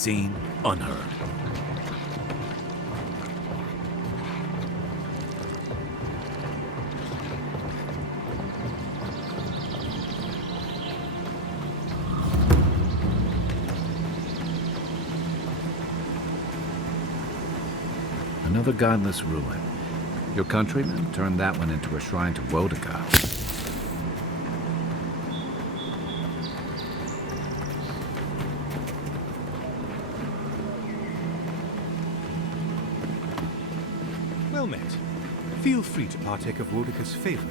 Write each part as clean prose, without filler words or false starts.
unseen, unheard. Another godless ruin. Your countrymen turned that one into a shrine to Apothecarist. Well met. Feel free to partake of Apothecarist's favor.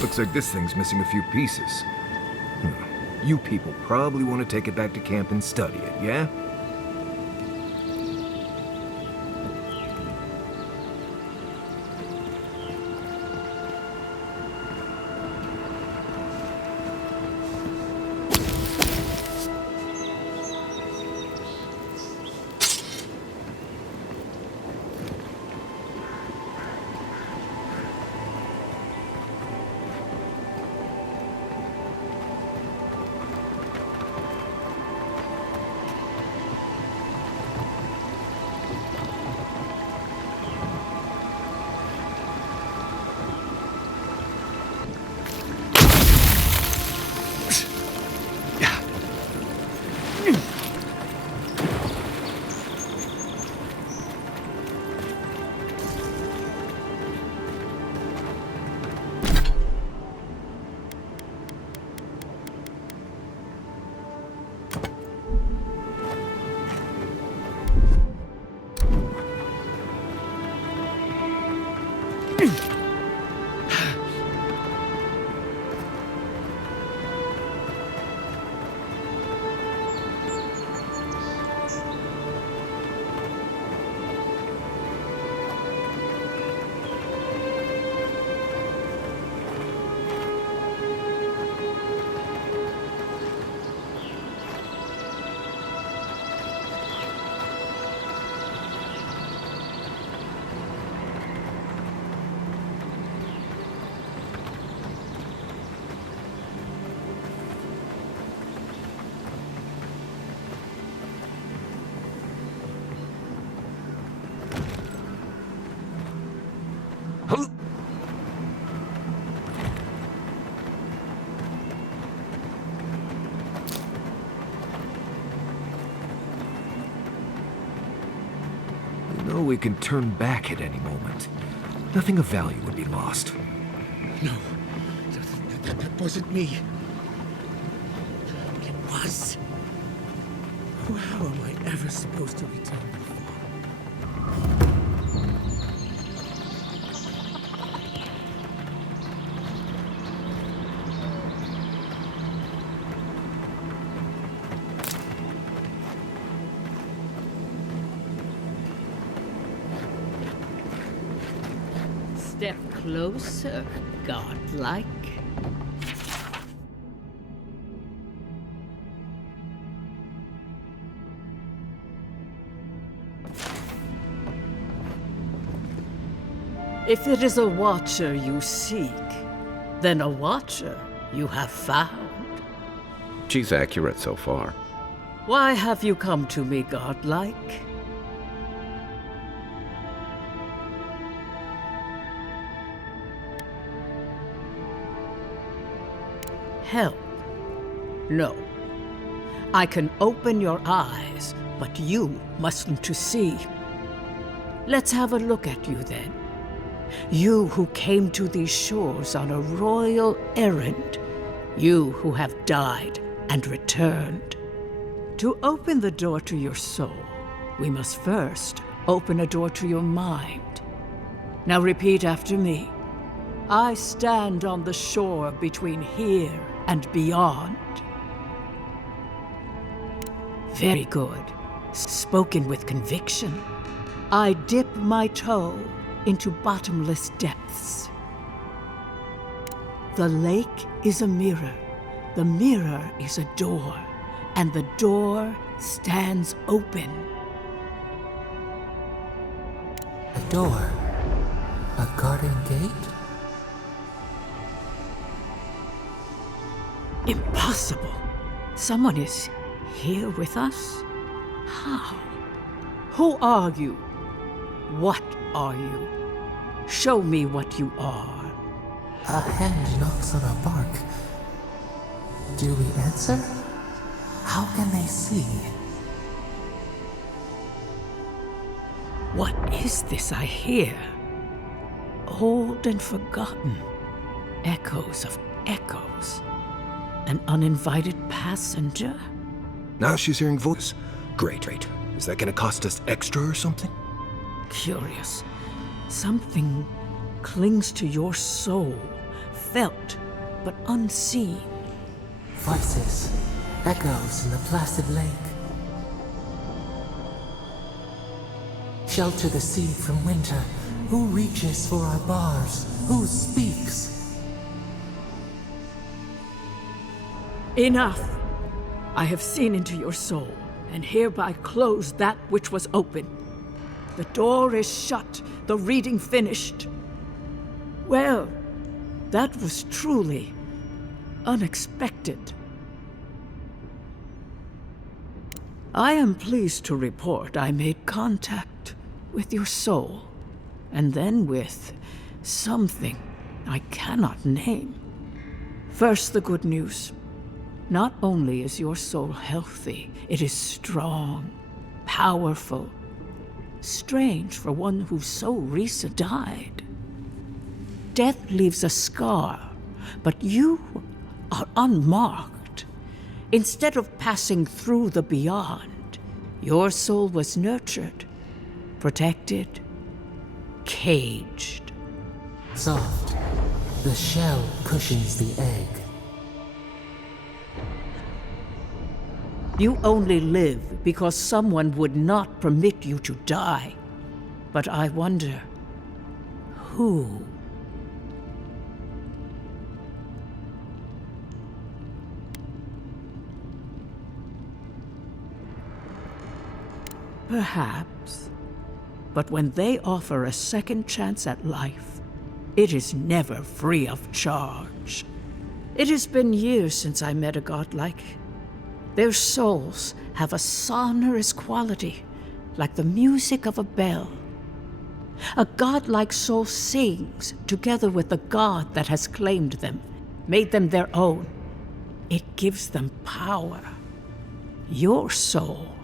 Looks like this thing's missing a few pieces. You people probably want to take it back to camp and study it, yeah? We can turn back at any moment. Nothing of value would be lost. No, that wasn't me. It was. How am I ever supposed to return before? Step closer, godlike. If it is a watcher you seek, then a watcher you have found. She's accurate so far. Why have you come to me, godlike? Help? No. I can open your eyes, but you mustn't to see. Let's have a look at you then. You who came to these shores on a royal errand. You who have died and returned. To open the door to your soul, we must first open a door to your mind. Now repeat after me. I stand on the shore between here and beyond. Very good. Spoken with conviction. I dip my toe into bottomless depths. The lake is a mirror. The mirror is a door. And the door stands open. A door. A garden gate? Impossible. Someone is here with us? How? Who are you? What are you? Show me what you are. A hand knocks on our bark. Do we answer? How can they see? What is this I hear? Old and forgotten. Echoes of echoes. An uninvited passenger? Now she's hearing voices. Great. Is that gonna cost us extra or something? Curious. Something clings to your soul, felt but unseen. Voices. Echoes in the placid lake. Shelter the seed from winter. Who reaches for our bars? Who speaks? Enough! I have seen into your soul, and hereby close that which was open. The door is shut, the reading finished. Well, that was truly unexpected. I am pleased to report I made contact with your soul, and then with something I cannot name. First, the good news. Not only is your soul healthy, it is strong, powerful. Strange for one who so recent died. Death leaves a scar, but you are unmarked. Instead of passing through the beyond, your soul was nurtured, protected, caged. Soft. The shell cushions the egg. You only live because someone would not permit you to die. But I wonder, who? Perhaps. But when they offer a second chance at life, it is never free of charge. It has been years since I met a godlike. Their souls have a sonorous quality, like the music of a bell. A godlike soul sings together with the god that has claimed them, made them their own. It gives them power. Your soul,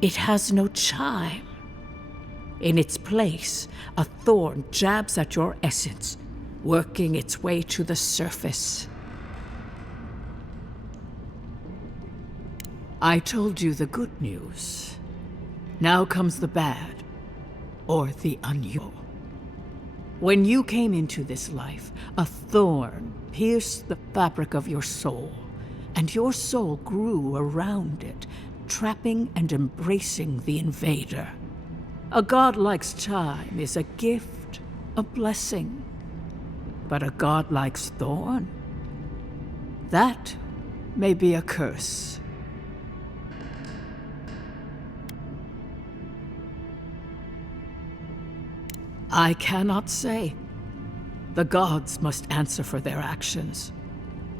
it has no chime. In its place, a thorn jabs at your essence, working its way to the surface. I told you the good news. Now comes the bad, or the unusual. When you came into this life, a thorn pierced the fabric of your soul, and your soul grew around it, trapping and embracing the invader. A godlike's chime is a gift, a blessing. But a godlike's thorn? That may be a curse. I cannot say. The gods must answer for their actions.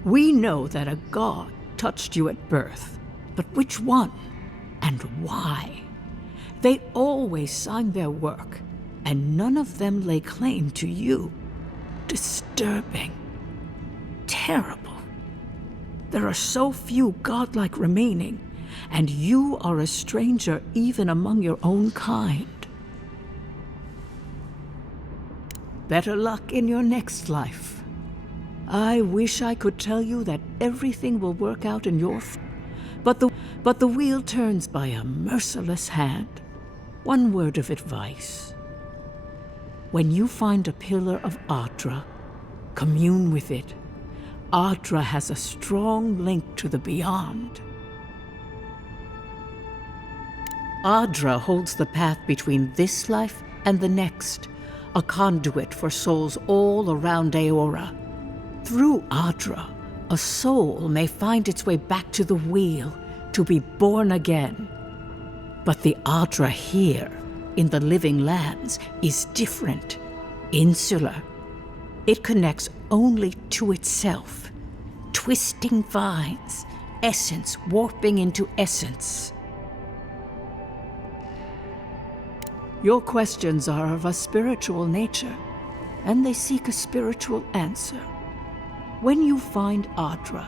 We know that a god touched you at birth, but which one and why? They always signed their work, and none of them lay claim to you. Disturbing. Terrible. There are so few godlike remaining, and you are a stranger even among your own kind. Better luck in your next life. I wish I could tell you that everything will work out in your but the wheel turns by a merciless hand. One word of advice. When you find a pillar of Aedyr, commune with it. Aedyr has a strong link to the beyond. Aedyr holds the path between this life and the next, a conduit for souls all around Eora. Through Aedyr, a soul may find its way back to the wheel, to be born again. But the Aedyr here, in the living lands, is different, insular. It connects only to itself, twisting vines, essence warping into essence. Your questions are of a spiritual nature, and they seek a spiritual answer. When you find Aedyr,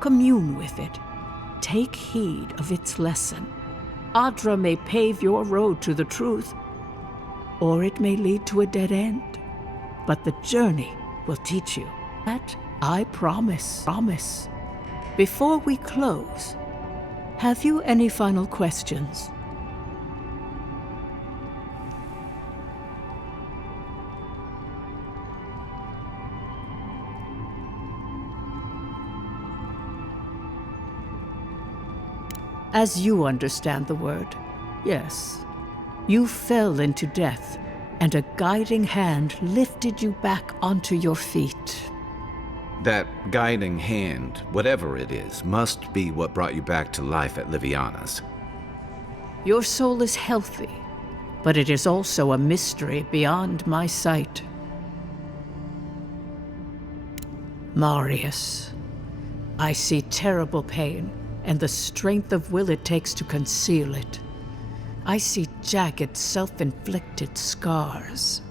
commune with it. Take heed of its lesson. Aedyr may pave your road to the truth, or it may lead to a dead end. But the journey will teach you. That I promise. Before we close, have you any final questions? As you understand the word, yes. You fell into death, and a guiding hand lifted you back onto your feet. That guiding hand, whatever it is, must be what brought you back to life at Liviana's. Your soul is healthy, but it is also a mystery beyond my sight. Marius, I see terrible pain and the strength of will it takes to conceal it. I see jagged, self-inflicted scars.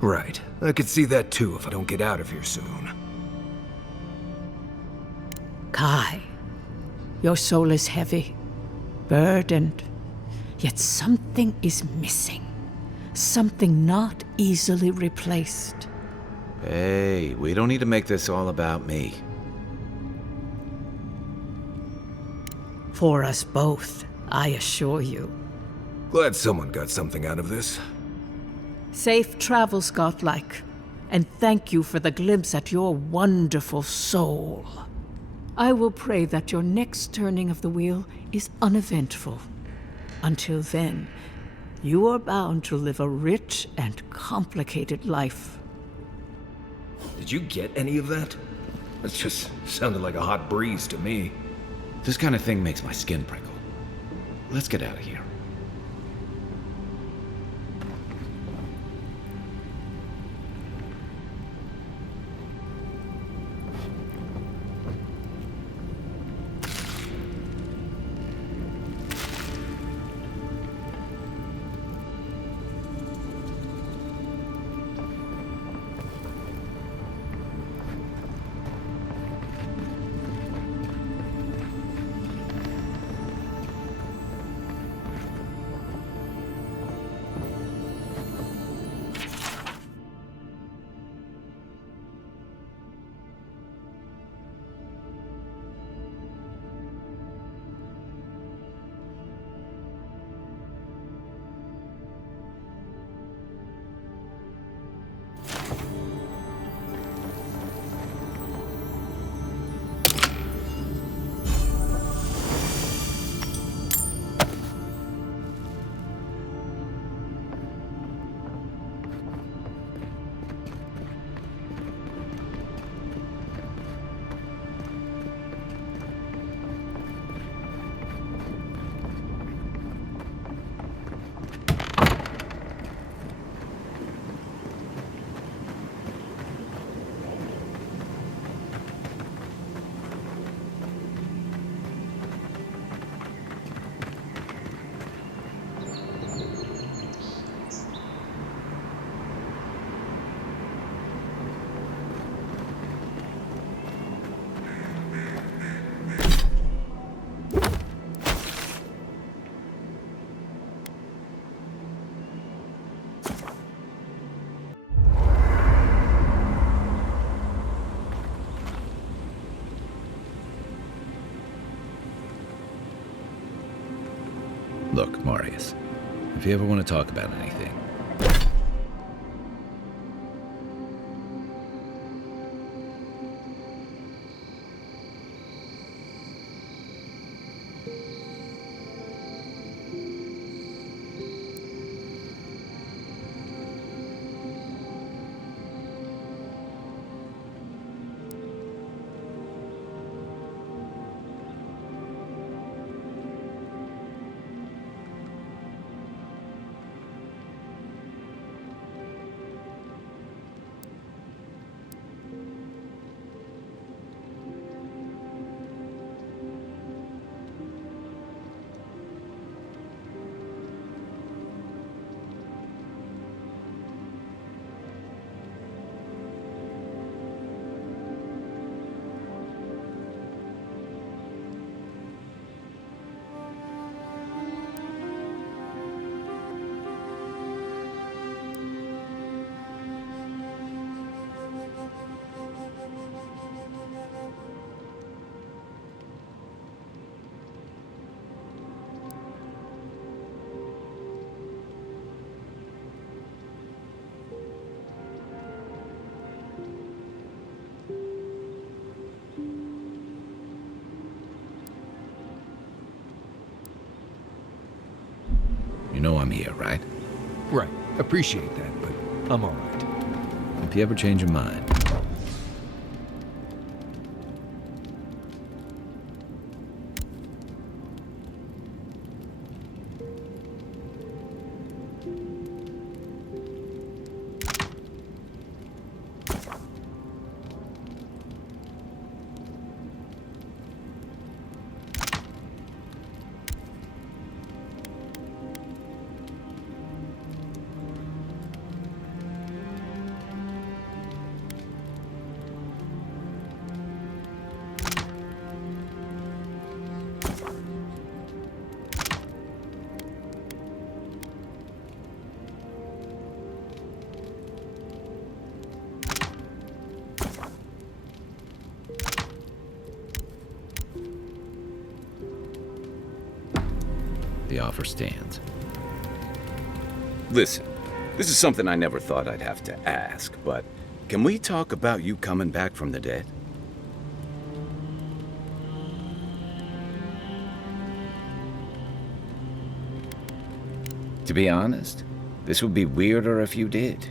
Right. I could see that too if I don't get out of here soon. Kai, your soul is heavy, burdened, yet something is missing. Something not easily replaced. Hey, we don't need to make this all about me. For us both, I assure you. Glad someone got something out of this. Safe travels, Godlike, and thank you for the glimpse at your wonderful soul. I will pray that your next turning of the wheel is uneventful. Until then, you are bound to live a rich and complicated life. Did you get any of that? That just sounded like a hot breeze to me. This kind of thing makes my skin prickle. Let's get out of here. Look, Marius, if you ever want to talk about anything, You know I'm here, right? Right. Appreciate that, but I'm alright. If you ever change your mind. The offer stands. Listen, this is something I never thought I'd have to ask, but can we talk about you coming back from the dead? To be honest, this would be weirder if you did.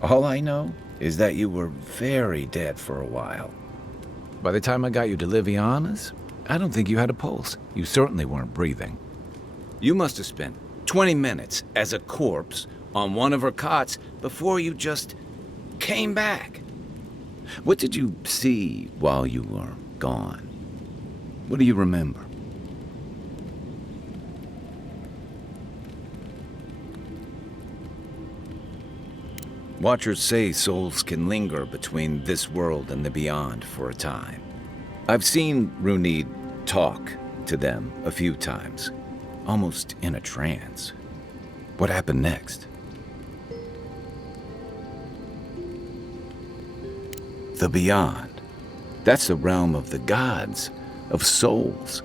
All I know is that you were very dead for a while. By the time I got you to Liviana's, I don't think you had a pulse. You certainly weren't breathing. You must have spent 20 minutes as a corpse on one of her cots before you just came back. What did you see while you were gone? What do you remember? Watchers say souls can linger between this world and the beyond for a time. I've seen Runid talk to them a few times, almost in a trance. What happened next? The beyond. That's the realm of the gods, of souls.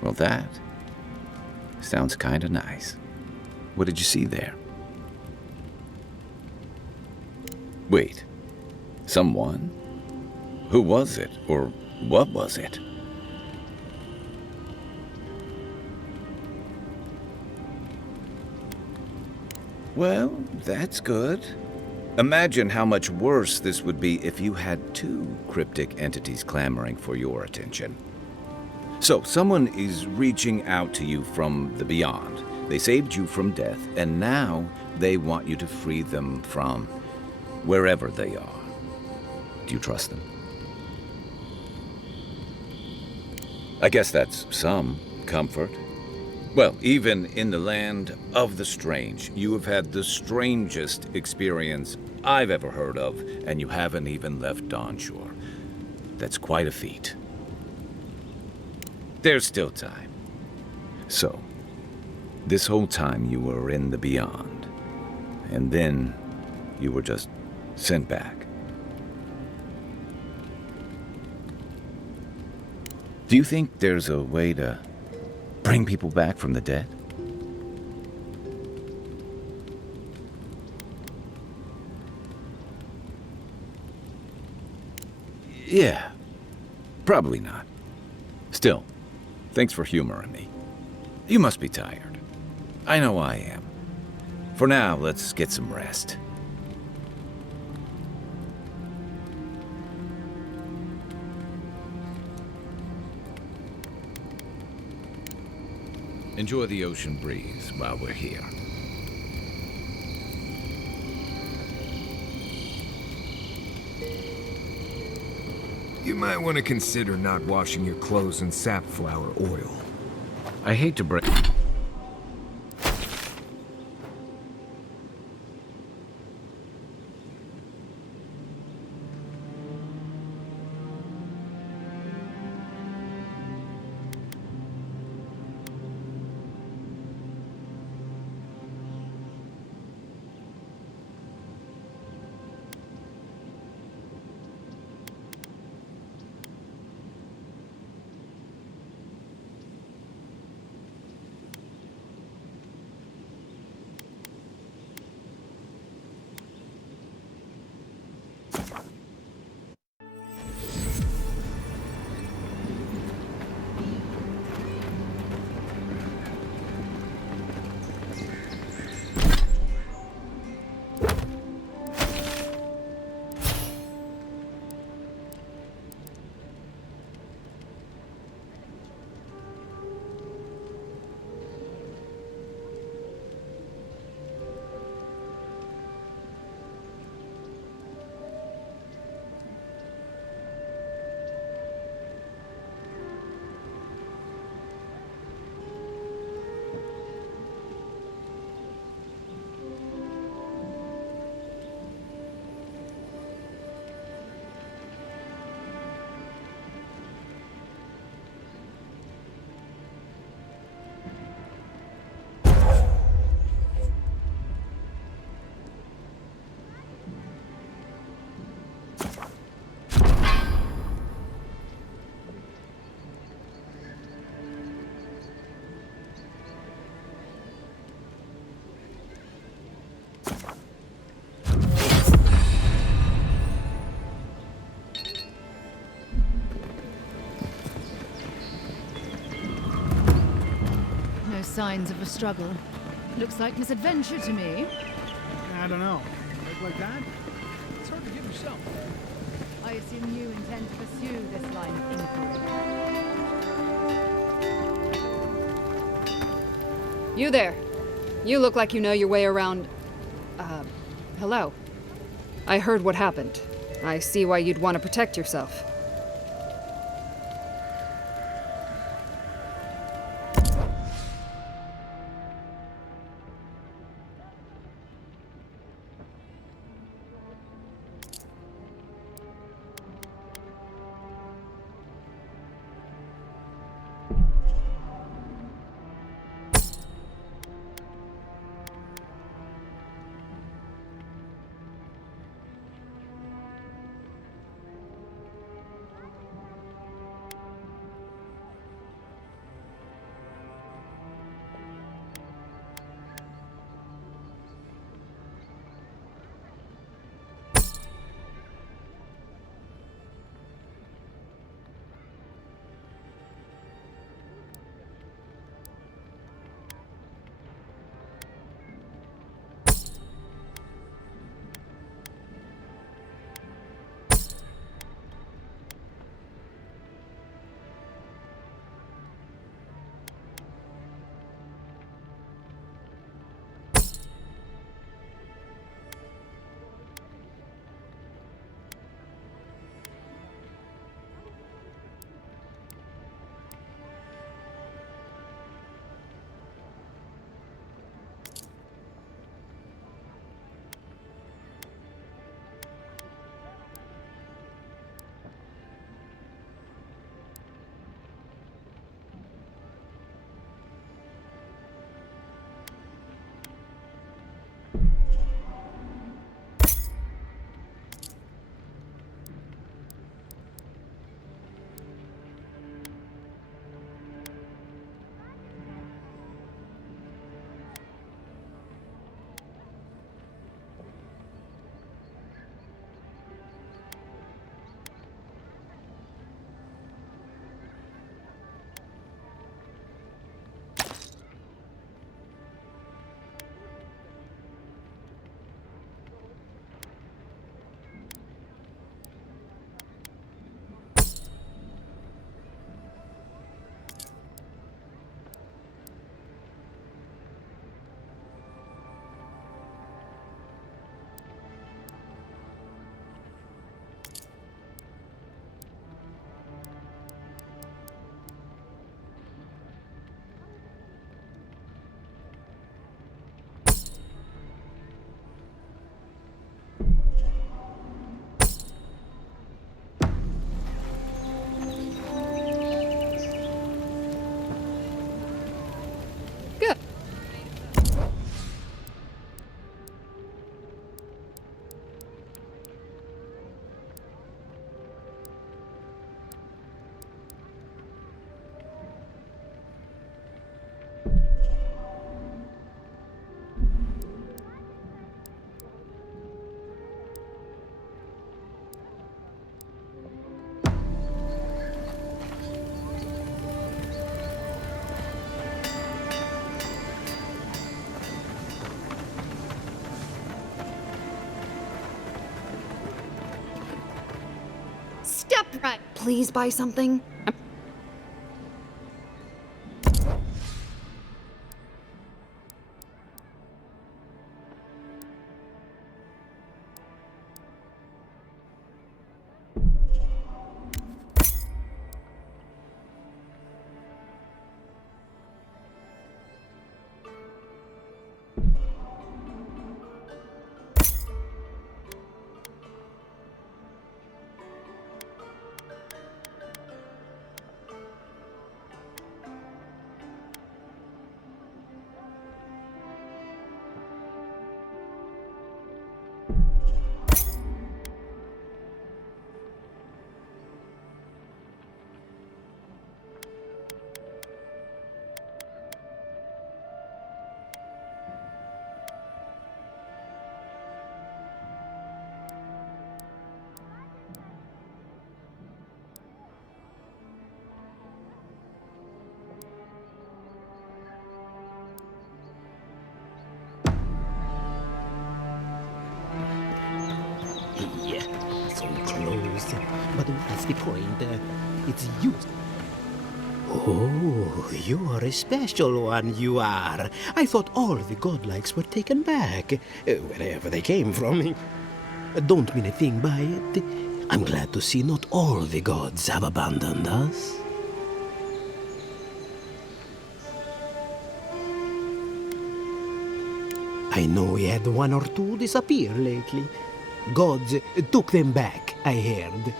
Well, that sounds kinda nice. What did you see there? Wait. Someone? Who was it? Or what was it? Well, that's good. Imagine how much worse this would be if you had two cryptic entities clamoring for your attention. So, someone is reaching out to you from the beyond. They saved you from death, and now they want you to free them from wherever they are. Do you trust them? I guess that's some comfort. Well, even in the land of the strange, you have had the strangest experience I've ever heard of, and you haven't even left Dawnshore. That's quite a feat. There's still time. So, this whole time you were in the beyond, and then you were just sent back. Do you think there's a way to bring people back from the dead? Yeah, probably not. Still, thanks for humoring me. You must be tired. I know I am. For now, let's get some rest. Enjoy the ocean breeze while we're here. You might want to consider not washing your clothes in safflower oil. I hate to break... signs of a struggle. Looks like misadventure to me. I don't know. Look like that? It's hard to give yourself. I assume you intend to pursue this line of inquiry. You there. You look like you know your way around... hello. I heard what happened. I see why you'd want to protect yourself. Step right! Please buy something? point, it's used. Oh, you are a special one, you are. I thought all the godlikes were taken back, wherever they came from. Don't mean a thing by it. I'm glad to see not all the gods have abandoned us. I know we had one or two disappear lately. Gods took them back, I heard.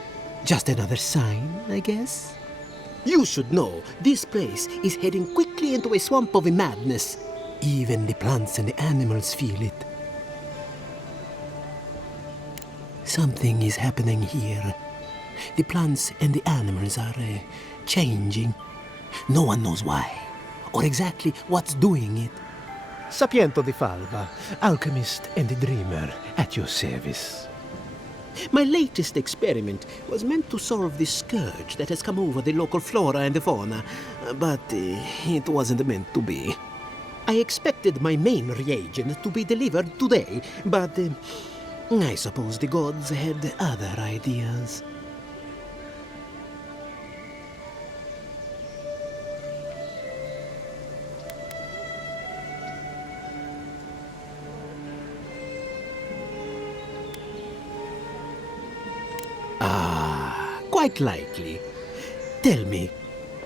Just another sign, I guess? You should know, this place is heading quickly into a swamp of madness. Even the plants and the animals feel it. Something is happening here. The plants and the animals are changing. No one knows why, or exactly what's doing it. Sapiento di Falva, alchemist and dreamer, at your service. My latest experiment was meant to solve the scourge that has come over the local flora and fauna, but it wasn't meant to be. I expected my main reagent to be delivered today, but I suppose the gods had other ideas. Quite likely. Tell me,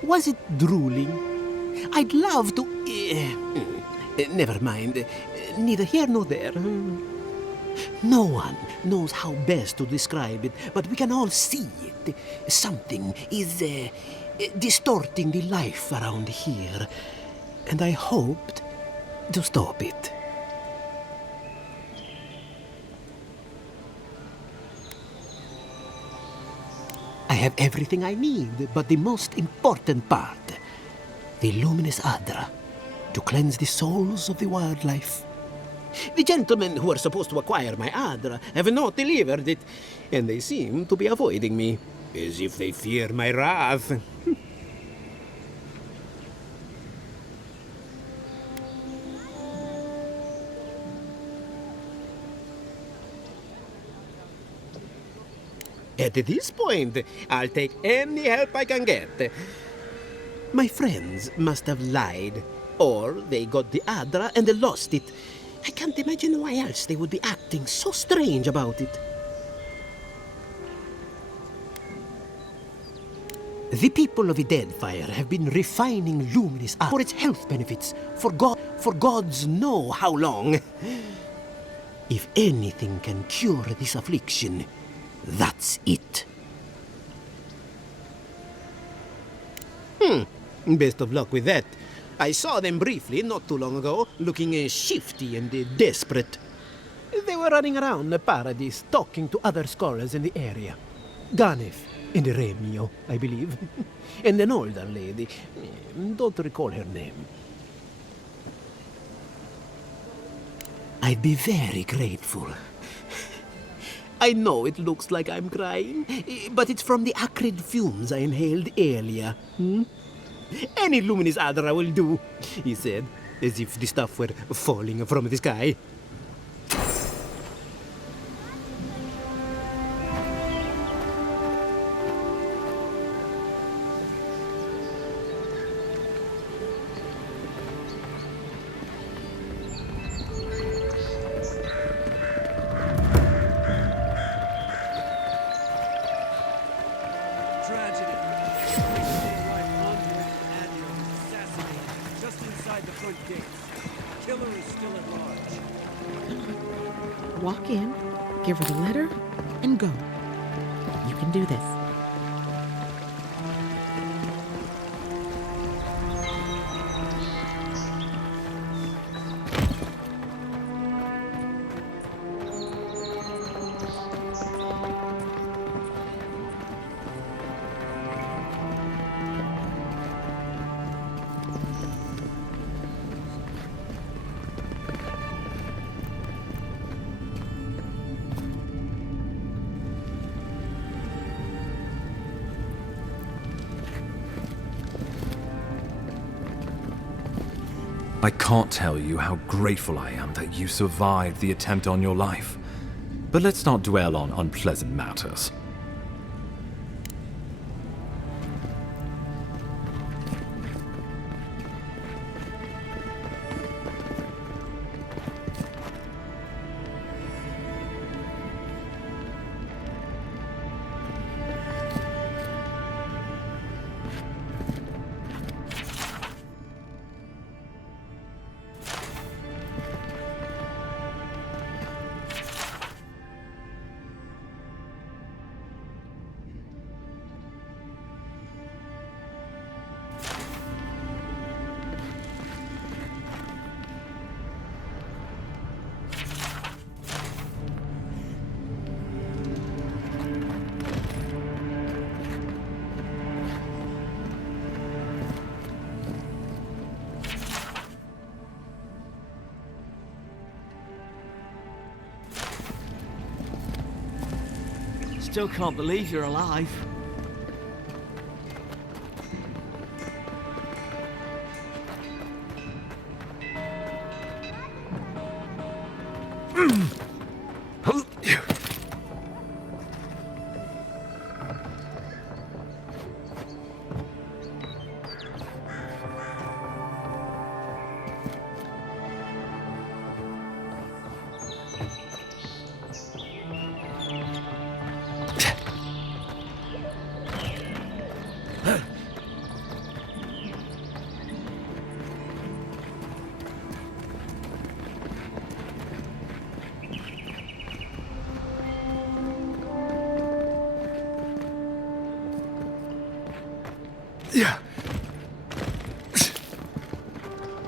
was it drooling? I'd love to... never mind. Neither here nor there. No one knows how best to describe it, but we can all see it. Something is distorting the life around here, and I hoped to stop it. I have everything I need, but the most important part, the luminous Aedyr, to cleanse the souls of the wildlife. The gentlemen who are supposed to acquire my Aedyr have not delivered it, and they seem to be avoiding me, as if they fear my wrath. At this point, I'll take any help I can get. My friends must have lied, or they got the Aedyr and they lost it. I can't imagine why else they would be acting so strange about it. The people of the Deadfire have been refining luminous Aedyr for its health benefits for gods know how long. If anything can cure this affliction, that's it. Best of luck with that. I saw them briefly not too long ago, looking shifty and desperate. They were running around the paradise, talking to other scholars in the area. Ganef and Remio, I believe. And an older lady. Don't recall her name. I'd be very grateful. I know it looks like I'm crying, but it's from the acrid fumes I inhaled earlier. Any luminous Aedyr will do, he said, as if the stuff were falling from the sky. Walk in, give her the letter, and go. You can do this. I can't tell you how grateful I am that you survived the attempt on your life. But let's not dwell on unpleasant matters. Still can't believe you're alive.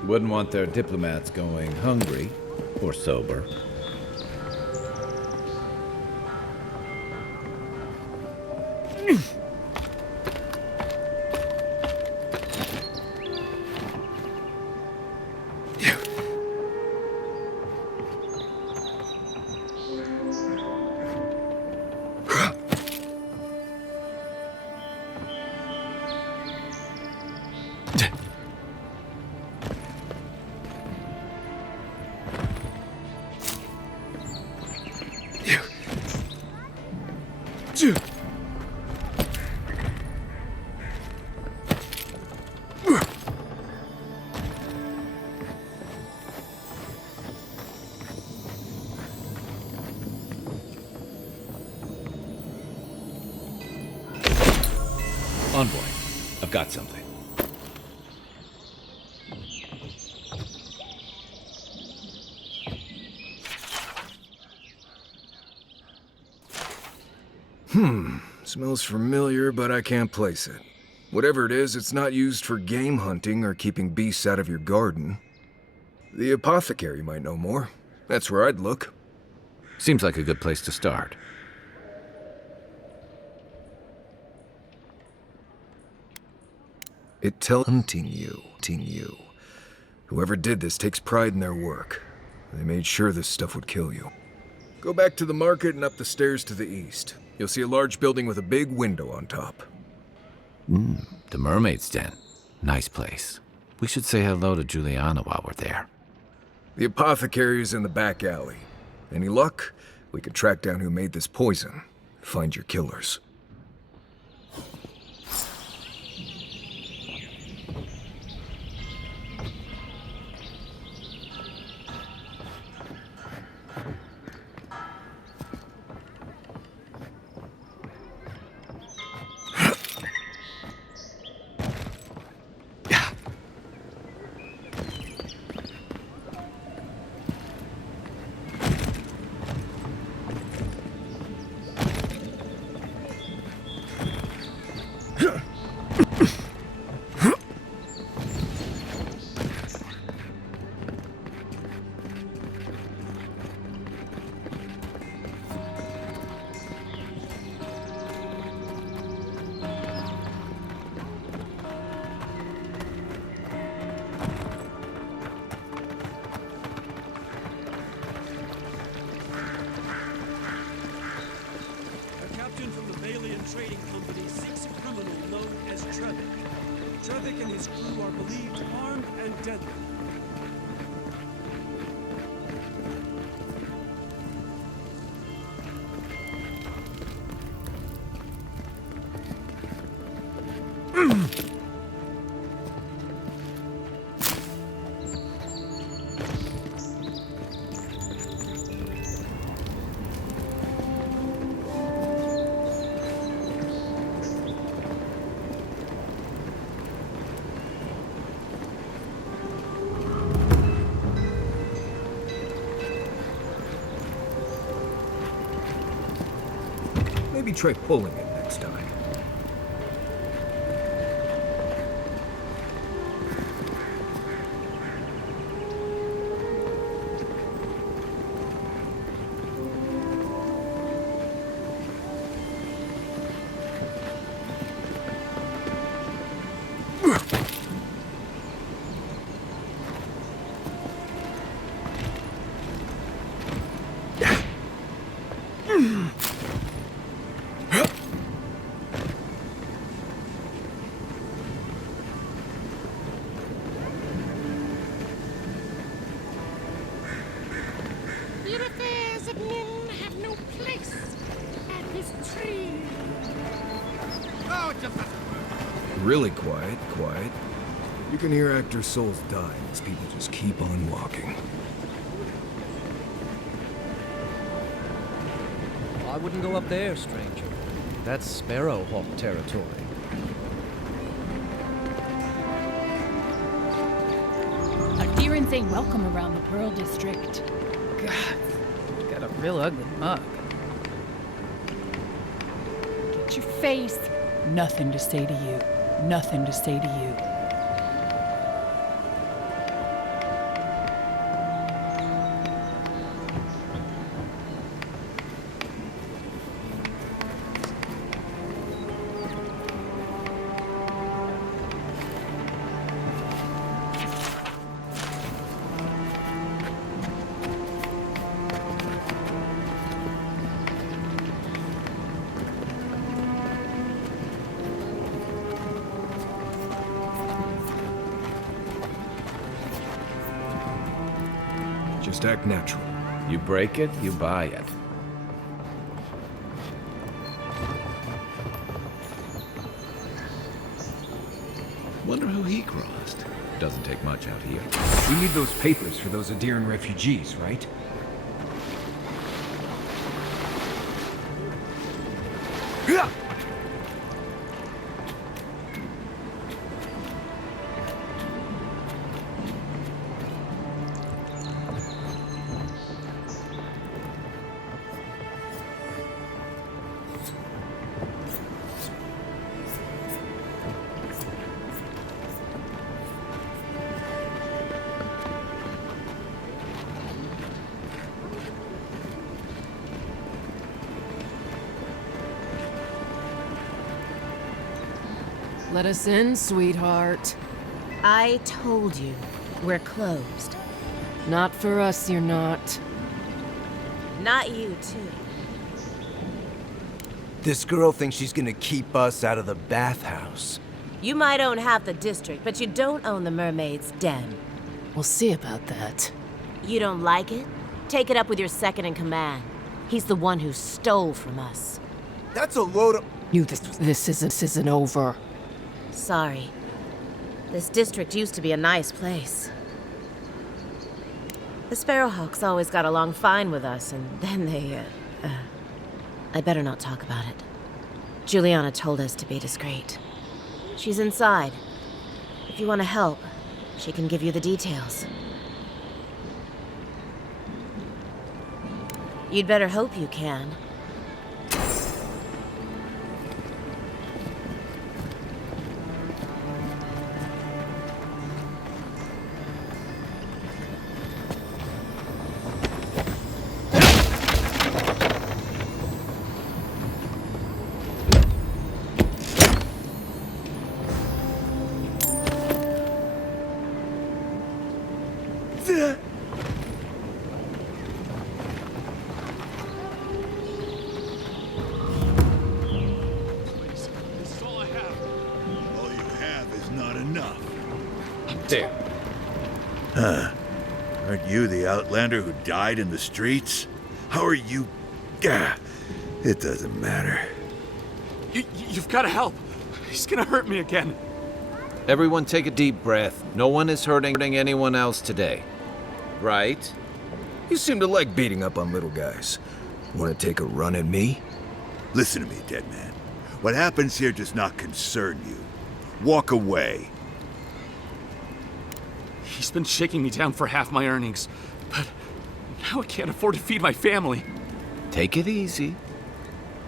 Wouldn't want their diplomats going hungry or sober. Envoy, I've got something. Smells familiar, but I can't place it. Whatever it is, it's not used for game hunting or keeping beasts out of your garden. The apothecary might know more. That's where I'd look. Seems like a good place to start. It tells hunting you. Whoever did this takes pride in their work. They made sure this stuff would kill you. Go back to the market and up the stairs to the east. You'll see a large building with a big window on top. The Mermaid's Den. Nice place. We should say hello to Juliana while we're there. The apothecary is in the back alley. Any luck? We could track down who made this poison. Find your killers. Trading company seeks a criminal known as Trevik. Trevik and his crew are believed armed and deadly. Maybe try pulling it next time. really quiet, you can hear actors' souls dying as people just keep on walking. I wouldn't go up there, stranger. That's Sparrowhawk territory. Adherents ain't welcome around the Pearl District. God, got a real ugly mug. Get your face. Nothing to say to you. Nothing to say to you. Just act natural. You break it, you buy it. Wonder who he crossed. Doesn't take much out here. We need those papers for those Aedyr refugees, right? Let us in, sweetheart. I told you, we're closed. Not for us, you're not. Not you, too. This girl thinks she's gonna keep us out of the bathhouse. You might own half the district, but you don't own the mermaid's den. We'll see about that. You don't like it? Take it up with your second in command. He's the one who stole from us. That's a load of... This isn't over. Sorry. This district used to be a nice place. The Sparrowhawks always got along fine with us, and then they, I better not talk about it. Juliana told us to be discreet. She's inside. If you want to help, she can give you the details. You'd better hope you can. There. Huh. Aren't you the outlander who died in the streets? How are you... Gah. It doesn't matter. You've got to help. He's gonna hurt me again. Everyone take a deep breath. No one is hurting anyone else today. Right? You seem to like beating up on little guys. Want to take a run at me? Listen to me, dead man. What happens here does not concern you. Walk away. He's been shaking me down for half my earnings, but now I can't afford to feed my family. Take it easy.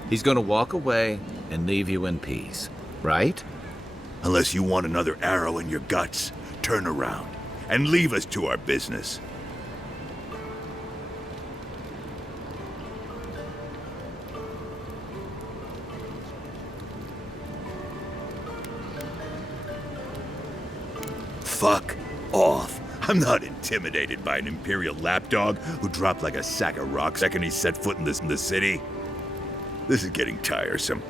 He's gonna walk away and leave you in peace, right? Unless you want another arrow in your guts, turn around and leave us to our business. Fuck off. I'm not intimidated by an Imperial lapdog who dropped like a sack of rocks the second he set foot in the city. This is getting tiresome.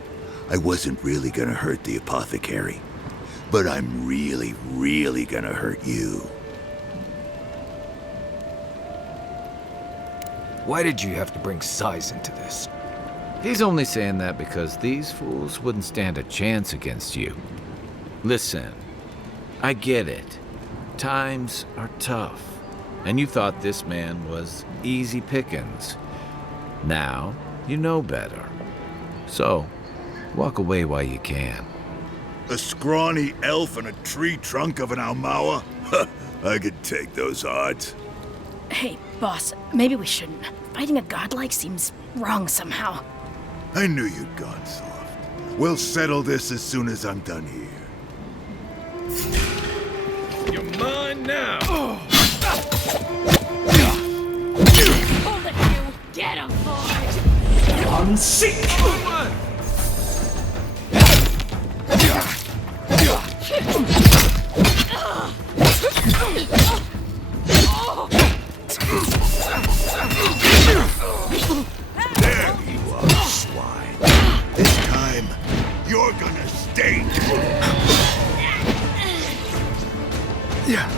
I wasn't really gonna hurt the Apothecary, but I'm really, really gonna hurt you. Why did you have to bring size into this? He's only saying that because these fools wouldn't stand a chance against you. Listen, I get it. Times are tough, and you thought this man was easy pickings. Now, you know better. So, walk away while you can. A scrawny elf and a tree trunk of an Almawa? I could take those odds. Hey, boss, maybe we shouldn't. Fighting a godlike seems wrong somehow. I knew you'd gone soft. We'll settle this as soon as I'm done here. You're mine now! Hold it, you! Get him, boys! On seek! There you are, swine. This time, you're gonna stay. Yeah.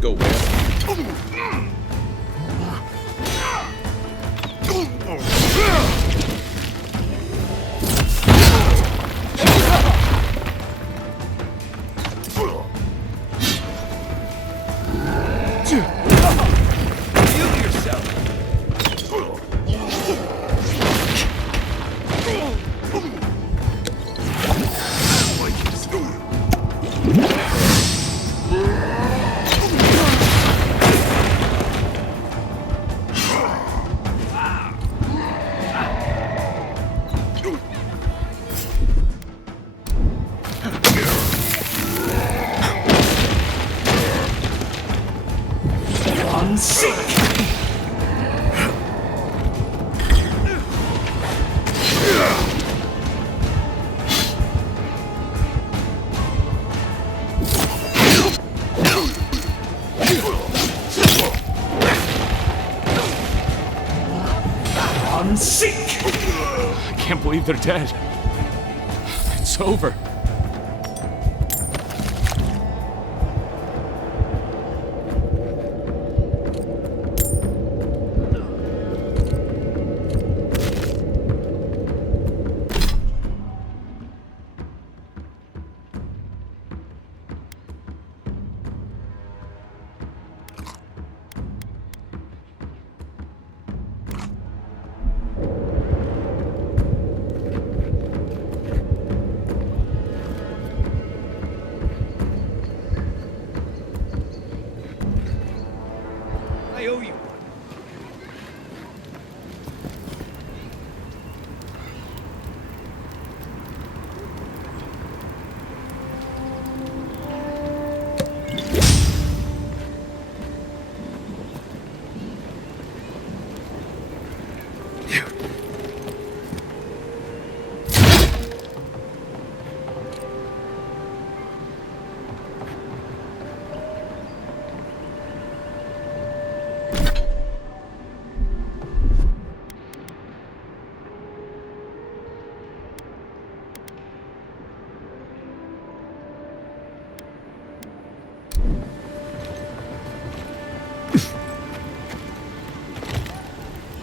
Go where? I can't believe they're dead. It's over. I owe you one.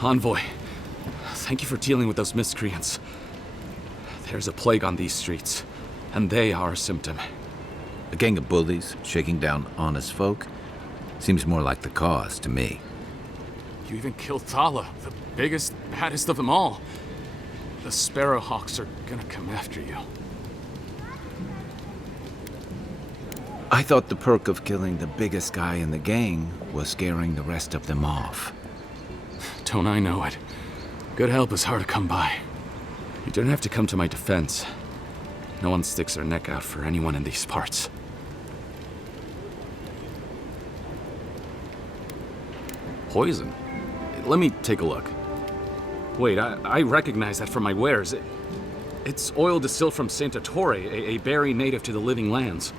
Envoy, thank you for dealing with those miscreants. There's a plague on these streets, and they are a symptom. A gang of bullies shaking down honest folk? Seems more like the cause to me. You even killed Thala, the biggest, baddest of them all. The Sparrowhawks are gonna come after you. I thought the perk of killing the biggest guy in the gang was scaring the rest of them off. Don't I know it? Good help is hard to come by. You didn't have to come to my defense. No one sticks their neck out for anyone in these parts. Poison? Let me take a look. Wait, I recognize that from my wares. It's oil distilled from Saint Ettore, a berry native to the Living Lands.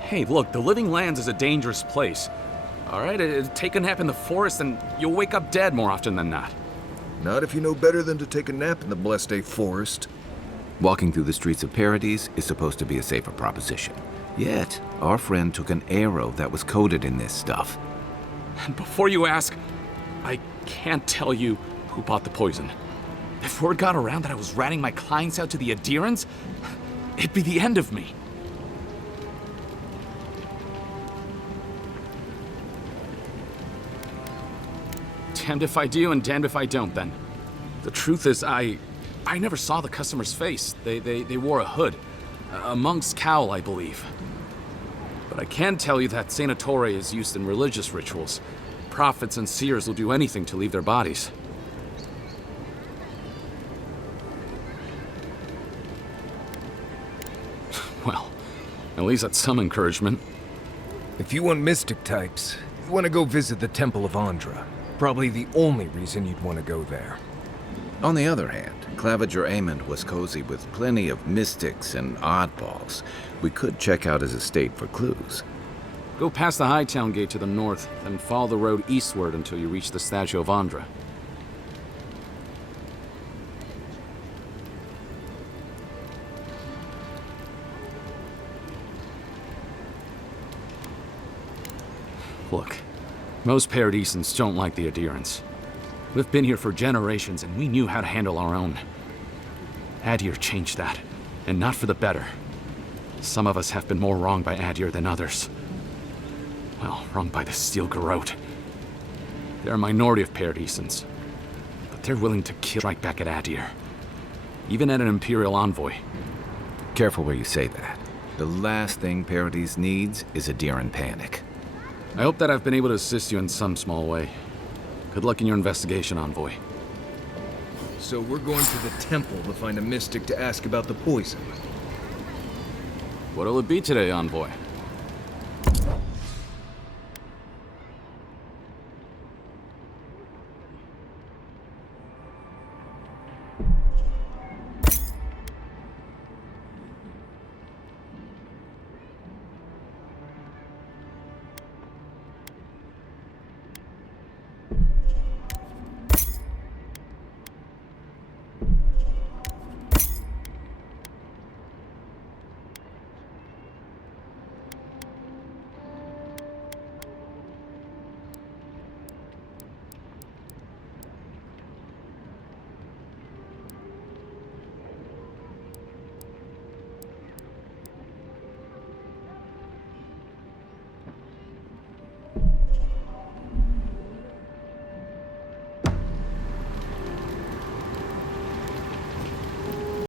Hey, look, the Living Lands is a dangerous place. All right, take a nap in the forest and you'll wake up dead more often than not. Not if you know better than to take a nap in the blessed A forest. Walking through the streets of Paradise is supposed to be a safer proposition. Yet, our friend took an arrow that was coated in this stuff. And before you ask, I can't tell you who bought the poison. If word got around that I was ratting my clients out to the Aedyrans, it'd be the end of me. Damned if I do and damned if I don't, then. The truth is, I never saw the customer's face. They wore a hood. A monk's cowl, I believe. But I can tell you that Saint Ettore is used in religious rituals. Prophets and seers will do anything to leave their bodies. Well, at least that's some encouragement. If you want mystic types, you want to go visit the Temple of Andra. Probably the only reason you'd want to go there. On the other hand, Claviger Amond was cozy with plenty of mystics and oddballs. We could check out his estate for clues. Go past the Hightown Gate to the north, then follow the road eastward until you reach the statue of Andra. Look, most Paradisans don't like the Aedyrans. We've been here for generations and we knew how to handle our own. Aedyr changed that, and not for the better. Some of us have been more wronged by Aedyr than others. Well, wronged by the Steel Garrote. They're a minority of Paradisans, but they're willing to kill right back at Aedyr. Even at an Imperial envoy. Careful where you say that. The last thing Paradise needs is Aedyran panic. I hope that I've been able to assist you in some small way. Good luck in your investigation, Envoy. So we're going to the temple to find a mystic to ask about the poison. What'll it be today, Envoy?